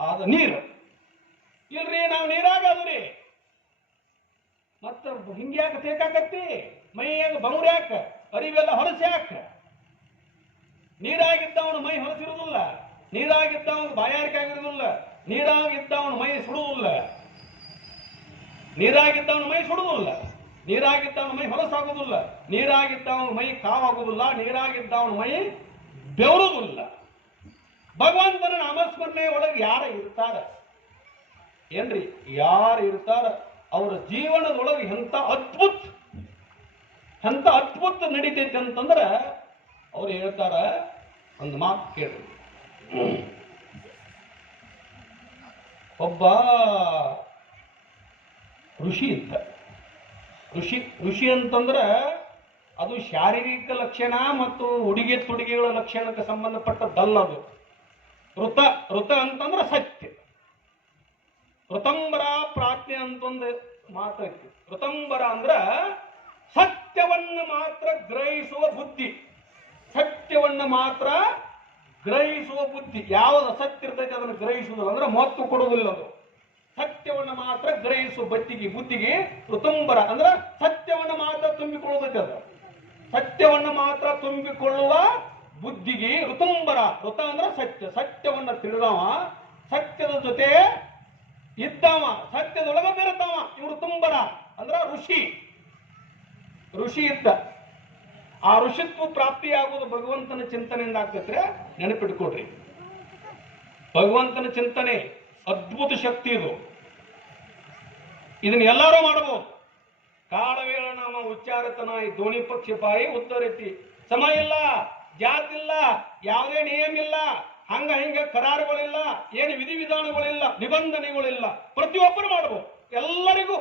ಆದ ನೀರು. ಇಲ್ರಿ, ನಾವು ನೀರಾಗ ಅದ್ರಿ ಮತ್ತ ಹಿಂಗ್ಯಾಕ ತೇಕಾಕತ್ತಿ ಮೈಯಾಗ ಬೌರ್ ಯಾಕ? ಅರಿವೆಲ್ಲ ಹೊಲಸ್ಯಾಕ ನೀರಾಗಿದ್ದವನು ಮೈ ಹೊಲಸಿರುವುದಿಲ್ಲ. ನೀರಾಗಿದ್ದವನು ಬಾಯಾರಿಕೆ ಆಗಿರುವುದಿಲ್ಲ ನೀರಾಗಿದ್ದವನು ಮೈ ಸುಡುವುದಿಲ್ಲ. ನೀರಾಗಿದ್ದವನು ಮೈ ಸುಡುವುದಿಲ್ಲ. ನೀರಾಗಿದ್ದವನು ಮೈ ಹೊಲಸಾಗುವುದಿಲ್ಲ. ನೀರಾಗಿದ್ದವನು ಮೈ ಕಾವಾಗುವುದಿಲ್ಲ. ನೀರಾಗಿದ್ದವನು ಮೈ ಬೆವರುವುದಿಲ್ಲ. ಭಗವಂತನ ನಾಮಸ್ಮರಣೆ ಒಳಗೆ ಯಾರ ಇರ್ತಾರ? ಏನ್ರಿ? ಯಾರು ಇರ್ತಾರ? ಅವರ ಜೀವನದೊಳಗೆ ಎಂತ ಅದ್ಭುತ ಎಂಥ ಅದ್ಭುತ ನಡೀತೈತೆ ಅಂತಂದ್ರೆ ಅವ್ರು ಹೇಳ್ತಾರ ಒಂದು ಮಾತು ಕೇಳ್ರಿ. ಒಬ್ಬ ಋಷಿ ಇದ್ದ. ಋಷಿ ಋಷಿ ಅಂತಂದ್ರೆ ಅದು ಶಾರೀರಿಕ ಲಕ್ಷಣ ಮತ್ತು ಉಡುಗೆ ತೊಡುಗೆಗಳ ಲಕ್ಷಣಕ್ಕೆ ಸಂಬಂಧಪಟ್ಟದ್ದಲ್ಲ ಅದು. ಋತ ಋತ ಅಂತಂದ್ರ ಸತ್ಯ. ಋತಂಬರ ಪ್ರಾಜ್ಞೆ ಅಂತೊಂದು ಐತಿ. ಋತಂಬರ ಅಂದ್ರ ಸತ್ಯವನ್ನ ಮಾತ್ರ ಗ್ರಹಿಸುವ ಬುದ್ಧಿ. ಸತ್ಯವನ್ನ ಮಾತ್ರ ಗ್ರಹಿಸುವ ಬುದ್ಧಿ. ಯಾವುದು ಸತ್ಯ ಇರ್ತೈತಿ ಅದನ್ನು ಗ್ರಹಿಸುವುದಿಲ್ಲ ಅಂದ್ರೆ ಮಹತ್ವ ಕೊಡುವುದಿಲ್ಲ ಅದು. ಸತ್ಯವನ್ನ ಮಾತ್ರ ಗ್ರಹಿಸುವ ಬುದ್ಧಿಗೆ ಬುದ್ಧಿಗೆ ಋತುಂಬರ ಅಂದ್ರ ಸತ್ಯವನ್ನ ಮಾತ್ರ ತುಂಬಿಕೊಳ್ಳುವುದಕ್ಕೆ ಅದು. ಸತ್ಯವನ್ನ ಮಾತ್ರ ತುಂಬಿಕೊಳ್ಳುವ ಬುದ್ಧಿಗೆ ಋತುಂಬರ ಋತ ಅಂದ್ರೆ ಸತ್ಯ. ಸತ್ಯವನ್ನ ತಿಳಿದವ. ಸತ್ಯದ ಜೊತೆ ಇದ್ದವ. ಸತ್ಯದೊಳಗ ಬೆರೆತವ. ಇವರು ತುಂಬರ ಅಂದ್ರ ಋಷಿ. ಋಷಿ ಇದ್ದ. ಆ ಋಷಿತ್ವ ಪ್ರಾಪ್ತಿಯಾಗುವುದು ಭಗವಂತನ ಚಿಂತನೆಯಿಂದ ಆಗ್ತೈತ್ರೆ ನೆನಪಿಟ್ಕೊಡ್ರಿ ಭಗವಂತನ ಚಿಂತನೆ ಅದ್ಭುತ ಶಕ್ತಿ ಇದು. ಇದನ್ನ ಎಲ್ಲರೂ ಮಾಡಬಹುದು ಕಾಳವೇಳ ನಾಮ ಉಚ್ಚಾರತನಾಯಿ ದೋಣಿ ಪಕ್ಷಪಾಯಿ ಉತ್ತರಿತಿ ಸಮಯ ಇಲ್ಲ. ಜಾತಿ ಇಲ್ಲ ಯಾವುದೇ ನಿಯಮ ಇಲ್ಲ ಹಂಗ ಹಿಂಗ ಕರಾರುಗಳಿಲ್ಲ, ಏನು ವಿಧಿವಿಧಾನಗಳಿಲ್ಲ, ನಿಬಂಧನೆಗಳಿಲ್ಲ. ಪ್ರತಿಯೊಬ್ಬರು ಮಾಡಬಹುದು ಎಲ್ಲರಿಗೂ,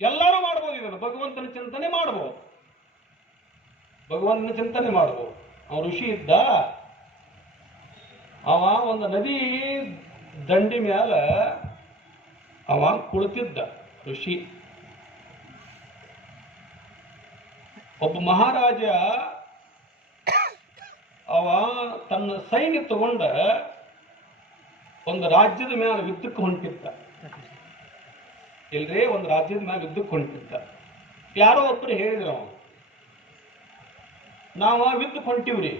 ಎಲ್ಲರೂ ಮಾಡಬಹುದು ಇದನ್ನು. ಭಗವಂತನ ಚಿಂತನೆ ಮಾಡಬಹುದು ಭಗವಂತನ ಚಿಂತನೆ ಮಾಡಬಹುದು ಅವ ಋಷಿ ಇದ್ದ, ಅವ ಒಂದು ನದಿ ದಂಡಿ ಮ್ಯಾಲ ಅವ ಕುಳಿತಿದ್ದ, ಋಷಿ. ಒಬ್ಬ ಮಹಾರಾಜ ಅವ ತನ್ನ ಸೈನ್ಯ ತಗೊಂಡ ಒಂದು ರಾಜ್ಯದ ಮೇಲೆ ಯುದ್ಧಕ್ಕೆ ಹೊಂಟಿತ್ತ ಇಲ್ರಿ, ಒಂದು ರಾಜ್ಯದ ಮೇಲೆ ಯುದ್ಧಕ್ಕೆ ಹೊಂಟಿದ್ದ. ಯಾರೋ ಒಬ್ರು ಹೇಳಿದ್ರು ಅವನು, ನಾವು ಯುದ್ಧಕ್ಕೆ ಹೊಂಟಿವ್ರಿ,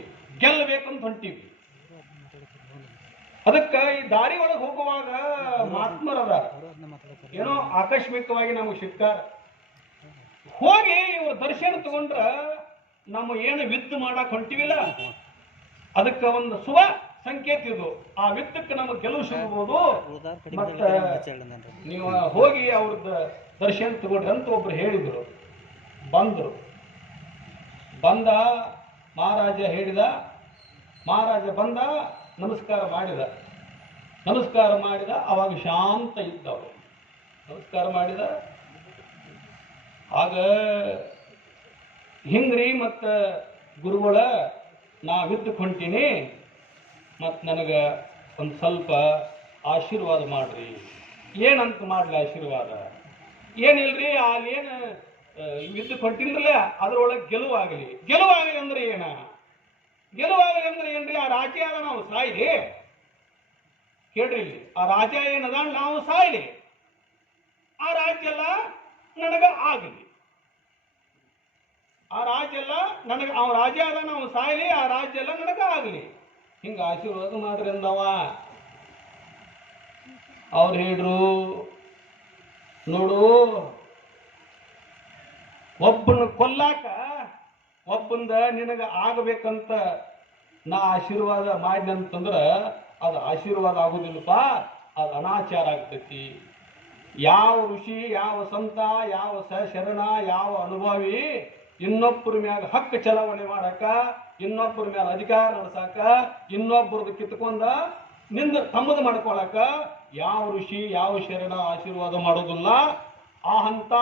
ಗೆಲ್ಲಬೇಕಂತ ಹೊಂಟಿವಿ. ಅದಕ್ಕ ಈ ದಾರಿ ಒಳಗೆ ಹೋಗುವಾಗ ಮಹಾತ್ಮರದ ಏನೋ ಆಕಸ್ಮಿಕವಾಗಿ ನಮಗೆ ಸಿಕ್ಕಾರ ಹೋಗಿ ಇವ್ರ ದರ್ಶನ ತಗೊಂಡ್ರ, ನಮ್ಮ ಏನು ವಿತ್ತು ಮಾಡಕ್ ಹೊಂಟಿವಿಲ್ಲ? ಅದಕ್ಕೆ ಒಂದು ಶುಭ ಸಂಕೇತ ಇದು. ಆ ವಿತ್ತಕ್ಕೆ ನಮಗೆ ಗೆಲುವು ಸಿಗಬಹುದು ಮತ್ತೆ ನೀವು ಹೋಗಿ ಅವ್ರದ್ದು ದರ್ಶನ ತಗೊಳ್ರಿ ಅಂತ ಒಬ್ರು ಹೇಳಿದ್ರು. ಬಂದರು. ಬಂದ ಮಹಾರಾಜ ಹೇಳಿದ ಮಹಾರಾಜ ಬಂದ ನಮಸ್ಕಾರ ಮಾಡಿದ. ನಮಸ್ಕಾರ ಮಾಡಿದ ಅವಾಗ ಶಾಂತ ಇದ್ದವರು ನಮಸ್ಕಾರ ಮಾಡಿದ. ಆಗ ಹಿಂಗ್ರಿ ಮತ್ತು ಗುರುಗಳ ನಾ ವಿದ್ದಕ್ಕೆ ಹೊಂಟೀನಿ ಮತ್ತು ನನಗೆ ಒಂದು ಸ್ವಲ್ಪ ಆಶೀರ್ವಾದ ಮಾಡಿರಿ. ಏನಂತ ಮಾಡಲಿ ಆಶೀರ್ವಾದ? ಏನಿಲ್ರಿ ಅಲ್ಲೇನು ವಿದ್ದಕ್ಕೆ ಹೊಂಟಿನ್ರಲ್ಲ ಅದ್ರೊಳಗೆ ಗೆಲುವಾಗಲಿ. ಗೆಲುವಾಗಲಿ ಅಂದ್ರೆ ಏನ? ಗೆಲುವಾಗಲಿ ಅಂದ್ರೆ ಏನ್ರಿ, ಆ ರಾಜ್ಯ ಅದ ನಾವು ಸಾಯ್ಲಿ? ಕೇಳ್ರಿ ಇಲ್ಲಿ, ಆ ರಾಜ ಏನದ, ನಾವು ಸಾಯ್ಲಿ. ಆ ರಾಜ್ಯ ಎಲ್ಲ ನನಗ ಆಗಲಿ. ಆ ರಾಜ್ಯ ಎಲ್ಲ ನನಗೆ ಅವ ರಾಜ ಅದ ನಾವು ಸಾಯ್ಲಿ, ಆ ರಾಜ್ಯ ಎಲ್ಲ ನನಗ ಆಗಲಿ. ಹಿಂಗ ಆಶೀರ್ವಾದ ಮಾಡ್ರಿ ಅಂದವ. ಅವ್ರು ಹೇಳ್ರು, ನೋಡು, ಒಬ್ಬನ ಕೊಲ್ಲಾಕ ಒಬ್ಬಂದ ನಿನಗ ಆಗಬೇಕಂತ ನಾ ಆಶೀರ್ವಾದ ಮಾಡಿದೆ ಅಂತಂದ್ರ ಅದು ಆಶೀರ್ವಾದ ಆಗುದಿಲ್ಲಪ್ಪ, ಅದು ಅನಾಚಾರ ಆಗ್ತೈತಿ. ಯಾವ ಋಷಿ, ಯಾವ ಸಂತ, ಯಾವ ಸ ಶರಣ ಯಾವ ಅನುಭವಿ ಇನ್ನೊಬ್ಬರ ಮ್ಯಾಗ ಹಕ್ಕು ಚಲಾವಣೆ ಮಾಡಕ, ಇನ್ನೊಬ್ಬರ ಮ್ಯಾಲ ಅಧಿಕಾರ ನಡೆಸಾಕ ಇನ್ನೊಬ್ಬರದ್ದು ಕಿತ್ಕೊಂಡ ನಿಂದ ತಮ್ಮದು ಮಾಡ್ಕೊಳಕ ಯಾವ ಋಷಿ, ಯಾವ ಶರಣ ಆಶೀರ್ವಾದ ಮಾಡೋದಿಲ್ಲ. ಆ ಹಂತ,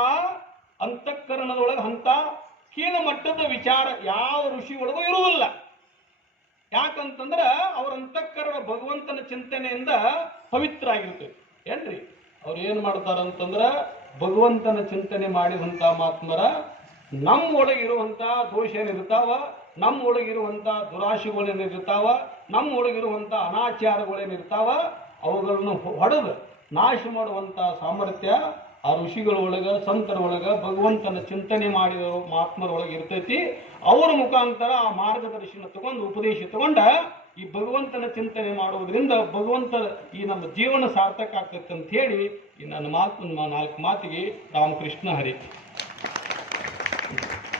ಅಂತಃಕರಣದೊಳಗೆ ಹಂತ, ಕೀಳ ಮಟ್ಟದ ವಿಚಾರ ಯಾವ ಋಷಿ ಒಳಗೂ ಇರುವುದಿಲ್ಲ. ಯಾಕಂತಂದ್ರೆ ಅವ್ರ ಅಂತಃಕರಣ ಭಗವಂತನ ಚಿಂತನೆಯಿಂದ ಪವಿತ್ರ ಆಗಿರ್ತದೆ ಏನ್ರಿ? ಅವ್ರು ಏನ್ ಮಾಡ್ತಾರೆ ಅಂತಂದ್ರ ಭಗವಂತನ ಚಿಂತನೆ ಮಾಡಿದಂತ ಮಾತ್ಮರ ನಮ್ಮ ಒಳಗಿರುವಂತ ದೋಷ ಏನಿರ್ತಾವ? ನಮ್ಮ ಒಳಗಿರುವಂತ ದುರಾಶೆಗಳೇನಿರ್ತಾವ? ನಮ್ಮ ಒಳಗಿರುವಂತ ಅನಾಚಾರಗಳೇನಿರ್ತಾವ? ಅವುಗಳನ್ನು ಹೊಡೆದು ನಾಶ ಮಾಡುವಂತ ಸಾಮರ್ಥ್ಯ ಆ ಋಷಿಗಳ ಒಳಗ ಸಂತರ ಒಳಗ ಭಗವಂತನ ಚಿಂತನೆ ಮಾಡಿದ ಮಹಾತ್ಮರೊಳಗೆ ಇರ್ತೈತಿ. ಅವರ ಮುಖಾಂತರ ಆ ಮಾರ್ಗದರ್ಶನ ತಗೊಂಡು, ಉಪದೇಶ ತಗೊಂಡ ಈ ಭಗವಂತನ ಚಿಂತನೆ ಮಾಡುವುದರಿಂದ ಭಗವಂತ ಈ ನಮ್ಮ ಜೀವನ ಸಾರ್ಥಕ ಆಗ್ತೈತೆ ಅಂತ ಹೇಳಿ ಈ ನನ್ನ ಮಾತು ನಾಲ್ಕು ಮಾತಿಗೆ ರಾಮಕೃಷ್ಣ ಹರಿ. Gracias.